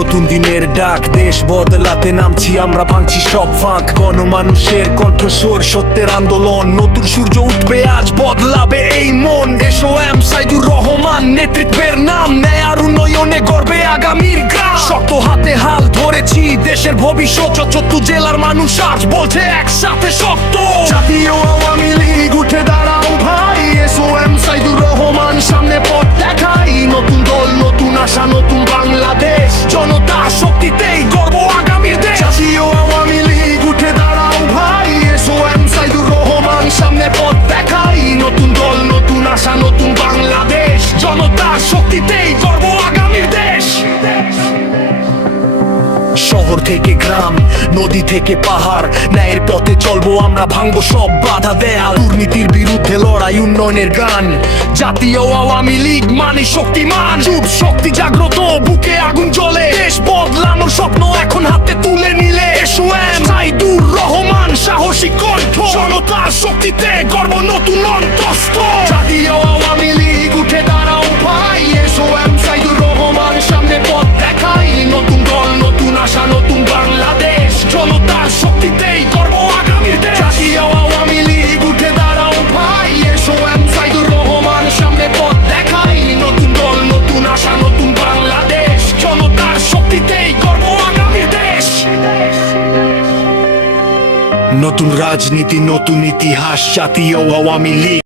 নতুন দিনের ডাক, দেশ বদলাতে নামছি আমরা, ভাঙছি সব ফাঁক। গণমানুষের কণ্ঠস্বর, সত্যের আন্দোলন, নতুন সূর্য উঠবে আজ, বদলাবে এই মন। এসওএম সাইদুর রহমান নেতৃত্বের নাম, ন্যায় আর উন্নয়নে গর্বে আগামীর গ্রাম। শক্ত হাতে হাল ধরেছি দেশের ভবিষ্যৎ, চতুর্থ জেলার মানুষ আজ বলছে একসাথে শক্ত। জাতীয় আওয়ামী লীগ উঠে দাঁড়াও ভাই, এসওএম সাইদুর রহমান সামনে পথ দেখাই। নতুন দল, নতুন আশা, নতুন বাংলাদেশ, জনতা শক্তিতেই গর্ব আগামীর দেশ। জাতীয় আওয়ামী লীগ উঠে দাঁড়াও ভাই, এসওএম সাইদুর রহমান সামনে পথ দেখাই। নতুন দল, নতুন আশা, নতুন বাংলাদেশ, জনতা শক্তিতেই গর্ব আগামীর দেশ। শহর থেকে গ্রাম, নদী থেকে পাহাড়, ন্যায়ের পথে চলবো আমরা, ভাঙবো সব বাধা দেয়াল। দুর্নীতির বিরুদ্ধে লড়াই, উন্নয়নের গান, জাতীয় আওয়ামী লীগ মানে শক্তিমান। যুব শক্তি জাগ্রত, বুকে আগুন জ্বলে, দেশ বদলানোর স্বপ্ন এখন হাতে তুলে নিলে। এসওএম সাইদুর রহমান সাহসী কণ্ঠ, জনতার শক্তিতে গর্ব নতুন অন্তস্থ। জাতীয় আওয়ামী লীগ উঠে দাঁড়াও ভাই, এসওএম সাইদুর রহমান সামনে পথ দেখাই। নতুন দল, নতুন আশা, নতুন বাংলাদেশ, জনতার শক্তিতেই গর্ব আগামীর দেশ। জাতীয় আওয়ামী লীগ উঠে দাঁড়াও ভাই, এসওএম সাইদুর রহমান সামনে পথ দেখাই। নতুন দল, নতুন আশা, নতুন বাংলাদেশ, জনতার শক্তিতেই গর্ব আগামীর দেশ। নতুন রাজনীতি, নতুন ইতিহাস, জাতীয় আওয়ামী লীগ।